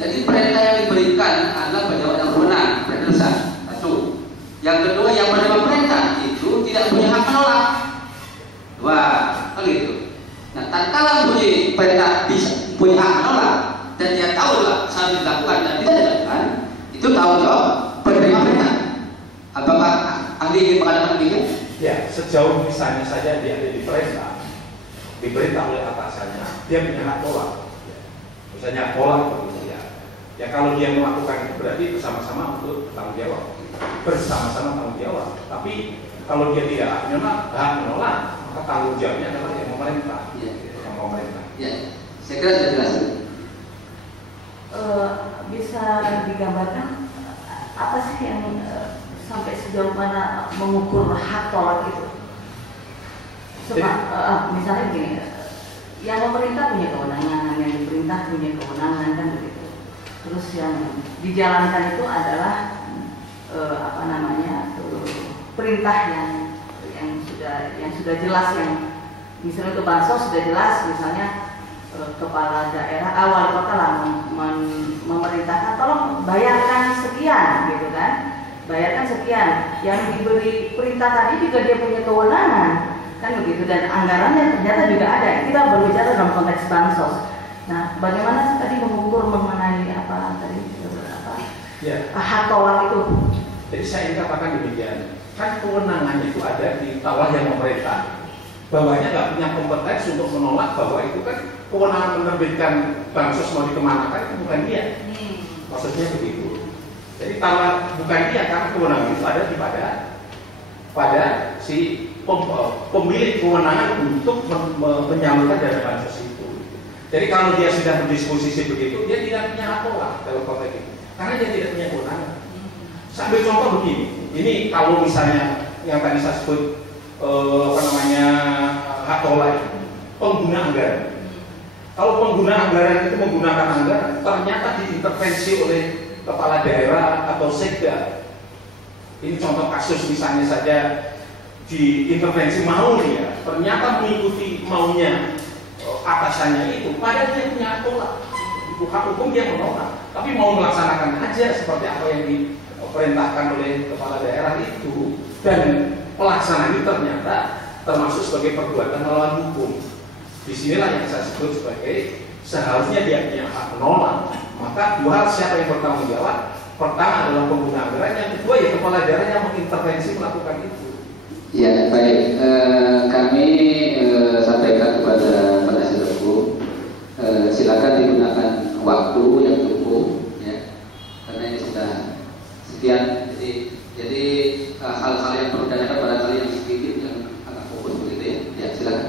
Jadi perintah yang diberikan adalah pejabat yang berwenang, perintah. Satu. Yang kedua, yang menerima perintah itu tidak punya hak menolak. Dua, begitu. Nah, tatkala punya perintah bisa punya hak menolak dan dia tahu lah saat dilakukan dan tidak dilakukan, itu tanggung jawab penerima perintah. Apakah ahli ingin mengatakan demikian? Ya, sejauh misalnya saja dia ada diperintah oleh atasannya, dia punya hak tolak. Misalnya tolak begitu ya. Ya kalau dia melakukan itu berarti bersama-sama untuk tanggung jawab. Bersama-sama tanggung jawab. Tapi kalau dia tidak hak menolak, maka tanggung jawabnya adalah yang pemerintah. Ya. Yang pemerintah. Ya, saya kira sudah jelas. Bisa digambarkan apa sih yang sampai sejauh mana mengukur hak tolak itu? Misalnya begini, yang pemerintah punya kewenangan, yang diperintah punya kewenangan kan begitu. Terus yang dijalankan itu adalah perintah yang sudah jelas, yang misalnya ke bansos sudah jelas, misalnya kepala daerah wali kota lah memerintahkan tolong bayarkan sekian gitu kan, bayarkan sekian. Yang diberi perintah tadi juga dia punya kewenangan kan begitu, dan anggarannya ternyata juga ada. Kita berbicara dalam konteks bansos. Nah, bagaimana tadi mengukur mengenai hak tolak itu? Jadi saya ingin katakan demikian, kan kewenangannya itu ada di bawah yang pemerintah. Bawahnya nggak punya kompetensi untuk menolak, bahwa itu kan kewenangan menerbitkan bansos mau dikemanakan itu bukan dia. Maksudnya begitu. Jadi kalau bukan dia, karena kewenangan itu ada pada si pemilik kewenangan untuk menyalurkan dana bansos itu. Jadi kalau dia sudah berdisposisi begitu, dia tidak punya hak tolak dalam konteks itu, karena dia tidak punya kewenangan. Sambil contoh begini, ini kalau misalnya yang tadi saya sebut hak tolak, pengguna anggaran. Kalau pengguna anggaran itu menggunakan anggaran, ternyata diintervensi oleh kepala daerah atau sekda. Ini contoh kasus misalnya saja diintervensi mau dia, ternyata mengikuti maunya atasannya itu, padahal dia punya hak tolak. Itu hak hukum dia menolak, tapi mau melaksanakan aja seperti apa yang diperintahkan oleh kepala daerah itu, dan pelaksanaan itu ternyata termasuk sebagai perbuatan melawan hukum. Disinilah yang saya sebut sebagai seharusnya dia punya hak menolak. Maka dua hal, siapa yang bertanggung jawab? Pertama adalah pengguna anggaran, yang kedua ya kepala daerah yang mengintervensi melakukan itu. Ya baik, kami sampaikan kepada penasihat hukum, silakan digunakan waktu yang cukup, ya, karena ini sudah sekian. Jadi hal-hal yang perlu ditanyakan barangkali yang sedikit yang agak fokus begitu ya. Ya silakan.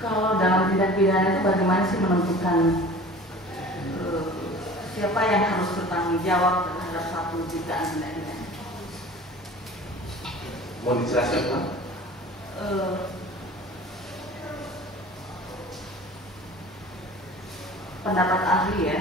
Kalau dalam tindak pidana itu bagaimana sih menentukan siapa yang harus bertanggung jawab terhadap satu dugaan tindak pidana? Mau dijelaskan Pak? Pendapat ahli ya,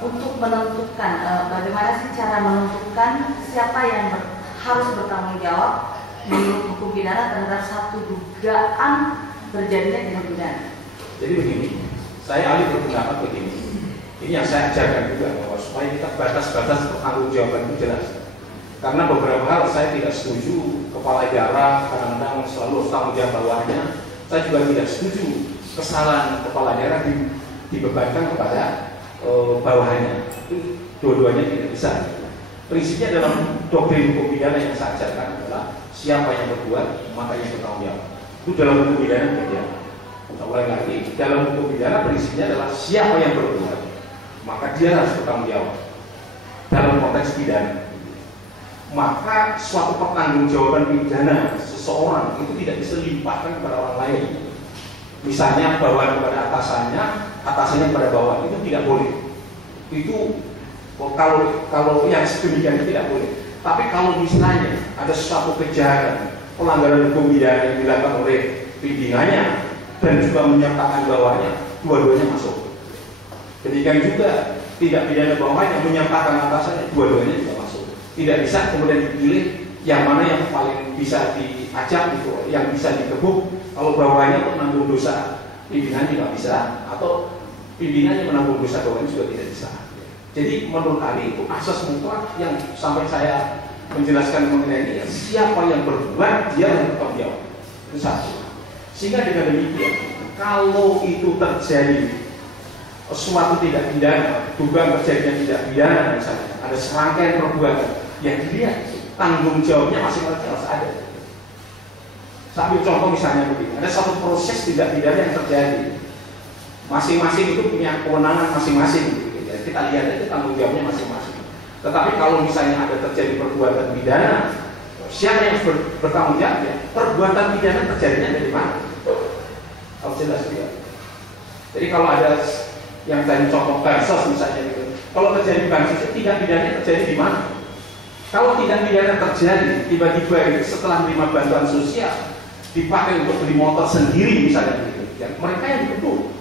untuk menentukan bagaimana sih cara menentukan siapa yang harus bertanggung jawab menurut hukum pidana terhadap satu dugaan terjadinya tindak pidana. Jadi begini, saya ahli berpendapat begini. Ini yang saya ajarkan juga, bahwa supaya kita batas-batas pertanggungjawaban itu jelas. Karena beberapa hal saya tidak setuju kepala daerah kadang-kadang selalu tanggung jawab bawahnya. Saya juga tidak setuju kesalahan kepala daerah dibebankan kepada bawahannya. Itu dua-duanya tidak bisa. Prinsipnya dalam doktrin hukum pidana yang saya ajarkan adalah siapa yang berbuat maka yang bertanggung jawab. Itu dalam hukum pidana berbeda. Saya ulangi lagi, dalam hukum pidana prinsipnya adalah siapa yang berbuat maka dia harus bertanggung jawab dalam konteks pidana. Maka suatu pertanggungjawaban pidana seseorang itu tidak bisa dilimpahkan kepada orang lain. Misalnya bawahan kepada atasannya kepada bawahan, itu tidak boleh. Itu kalau yang sedemikian itu tidak boleh. Tapi kalau misalnya ada suatu kejahatan, pelanggaran hukum pidana yang dilakukan oleh pimpinannya dan juga menyertakan bawahannya, dua-duanya masuk. Demikian juga tidak pidana bawahan yang menyertakan atasannya, dua-duanya juga masuk. Tidak bisa kemudian dipilih yang mana yang paling bisa diajak gitu, yang bisa dikebuk, kalau bawahnya untuk menanggung dosa pimpinannya nggak bisa, atau pimpinannya menanggung dosa bawahnya juga tidak bisa. Jadi menurut Ali itu asas mutlak yang sampai saya menjelaskan mengenai ini, siapa yang berbuat dia yang bertanggung jawab. Itu satu. Sehingga dengan demikian, kalau itu terjadi suatu tidak pidana, dugaan terjadinya tidak pidana misalnya, ada serangkaian perbuatan, ya dilihat tanggung jawabnya masing-masing harus ada. Saya ambil contoh misalnya begini, ada satu proses tidak pidana yang terjadi, masing-masing itu punya kewenangan masing-masing. Kita lihat itu tanggung jawabnya masing-masing. Tetapi kalau misalnya ada terjadi perbuatan pidana, siapa yang bertanggung jawab? Ya, perbuatan pidana terjadinya dari mana? Harus jelas ya. Jadi kalau ada yang tadi contoh bansos misalnya gitu, kalau terjadi bansos itu tidak pidana terjadi di mana? Kalau tidak pidana terjadi, tiba-tiba setelah menerima bantuan sosial dipakai untuk beli motor sendiri misalnya gitu, ya, mereka yang dituduh.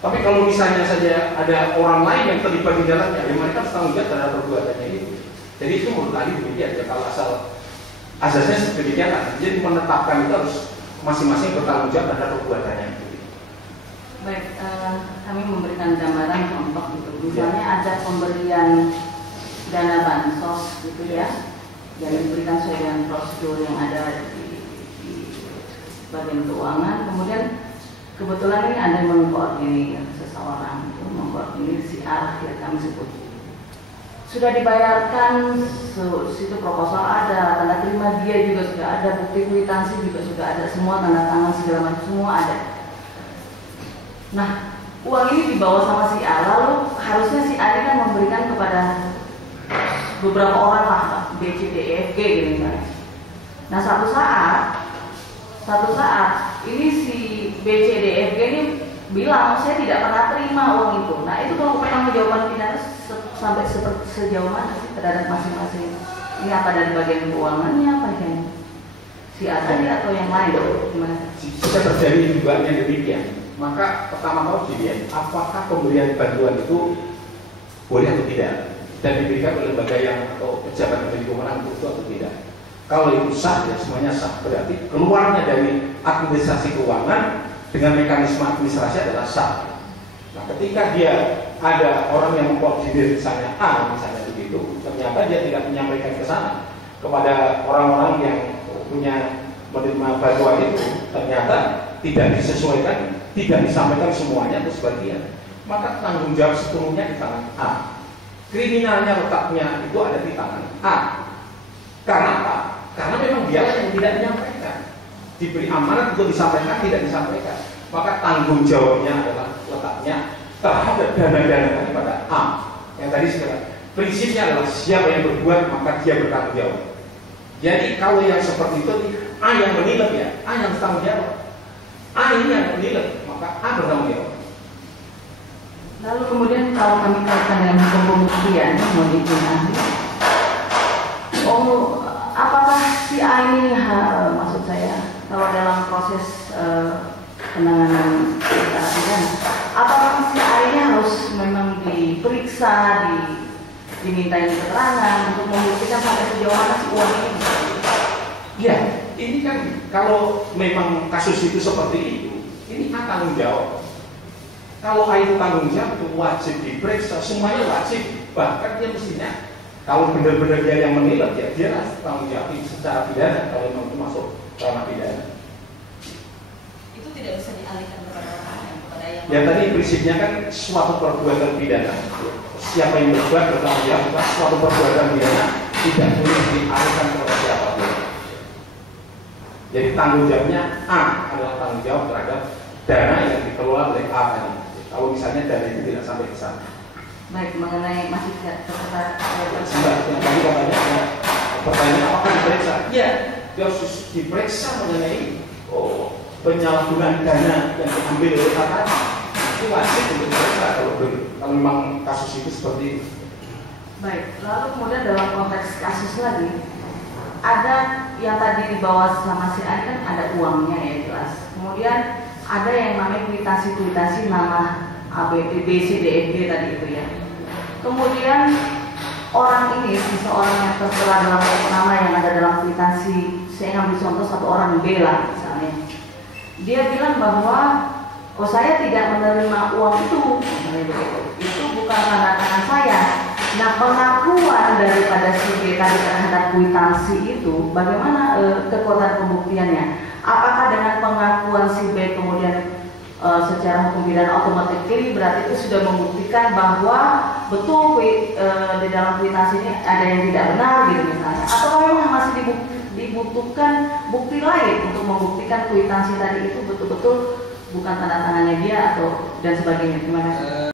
Tapi kalau misalnya saja ada orang lain yang terlibat di dalamnya, ya mereka harus tanggung jawab terhadap perbuatannya itu. Jadi itu menurut Ali demikian ya, kalau asasnya sedemikian lah. Jadi menetapkan itu harus masing-masing bertanggung jawab terhadap perbuatannya. Baik, kami memberikan gambaran contoh gitu. Misalnya ada pemberian dana bansos gitu ya, yang diberikan sesuai dengan prosedur yang ada di bagian keuangan. Kemudian kebetulan ini ada yang mengkoordinir seseorang, itu mengkoordinir si A, ya kami sebut. Sudah dibayarkan, situ proposal ada, tanda terima dia juga sudah ada, bukti kwitansi juga sudah ada, semua tanda tangan segala macam semua ada. Nah, uang ini dibawa sama si A, lalu harusnya si A ini kan memberikan kepada beberapa orang lah, B, C, D, E, F, G gitu misalnya. Nah, satu saat ini si B, C, D, E, F, G ini bilang saya tidak pernah terima uang itu. Nah, itu kalau pertanggungjawaban pidana sampai sejauh mana sih terhadap masing-masing? Ini apa dari bagian keuangannya, apa yang si A tadi atau yang lain? Gimana? Jika terjadi dugaannya demikian, maka pertama harus dilihat apakah pemberian bantuan itu boleh atau tidak, dan diberikan oleh lembaga yang atau pejabat yang berwenang untuk itu atau tidak. Kalau itu sah, ya semuanya sah. Berarti keluarnya dari administrasi keuangan dengan mekanisme administrasi adalah sah. Nah, ketika dia ada orang yang mengkoordinir misalnya A, misalnya begitu, ternyata dia tidak menyampaikan ke sana kepada orang-orang yang punya menerima bantuan itu, ternyata tidak disesuaikan, tidak disampaikan semuanya atau sebagian, maka tanggung jawab sepenuhnya di tangan A. Kriminalnya letaknya itu ada di tangan A. Karena apa? Karena memang dia yang tidak menyampaikan. Diberi amanat untuk disampaikan, tidak disampaikan. Maka tanggung jawabnya adalah letaknya terhadap dana-dana tadi pada A. Yang tadi sekarang prinsipnya adalah siapa yang berbuat maka dia bertanggung jawab. Jadi kalau yang seperti itu A yang menilai ya, A yang bertanggung jawab. A ini yang menilai, maka A bertanggung jawab. Lalu kemudian kalau kami kaitkan dengan hukum pembuktian, mau dibilang, apakah si A ini, maksud saya, kalau dalam proses penanganan perkara pidana, apakah si A ini harus memang diperiksa, dimintai keterangan untuk membuktikan sampai sejauh mana si uang ini? Ya, ini kan kalau memang kasus itu seperti itu, ini A tanggung jawab. Kalau A itu tanggung jawab, itu wajib diperiksa, semuanya wajib. Bahkan dia mestinya, kalau benar-benar dia yang menilai, ya dia harus tanggung jawab secara pidana. Kalau memang itu masuk ranah pidana, itu tidak bisa dialihkan kepada orang lain, kepada yang ya tadi prinsipnya kan suatu perbuatan pidana, siapa yang berbuat bertanggung jawab. Suatu perbuatan pidana tidak boleh dialihkan kepada siapapun. Jadi tanggung jawabnya A adalah tanggung jawab terhadap dana yang dikelola oleh A tadi. Kalau misalnya dana itu tidak sampai ke sana. Baik, mengenai masih terkait Yang tadi katanya pertanyaan apakah diperiksa? Ya, dia harus diperiksa mengenai penyalahgunaan dana yang diambil oleh A tadi. Itu wajib untuk diperiksa kalau memang kasus itu seperti itu. Baik, lalu kemudian dalam konteks kasus lagi, ada yang tadi dibawa sama si A kan ada uangnya ya jelas. Kemudian ada yang namanya kwitansi nama A, B, C, D, E, G tadi itu ya. Kemudian orang ini, seseorang yang tertera dalam nama yang ada dalam kwitansi saya ambil contoh satu orang B lah misalnya, dia bilang bahwa oh saya tidak menerima uang itu, misalnya begitu, itu bukan tanda tangan saya. Nah pengakuan daripada si B tadi terhadap kwitansi itu, bagaimana kekuatan pembuktiannya? Apakah dengan pengakuan si B kemudian secara hukum pidana otomatis berarti itu sudah membuktikan bahwa betul di dalam kwitansi ini ada yang tidak benar gitu misalnya, atau memang masih dibutuhkan bukti lain untuk membuktikan kwitansi tadi itu betul-betul bukan tanda tangannya dia atau dan sebagainya? Terima kasih.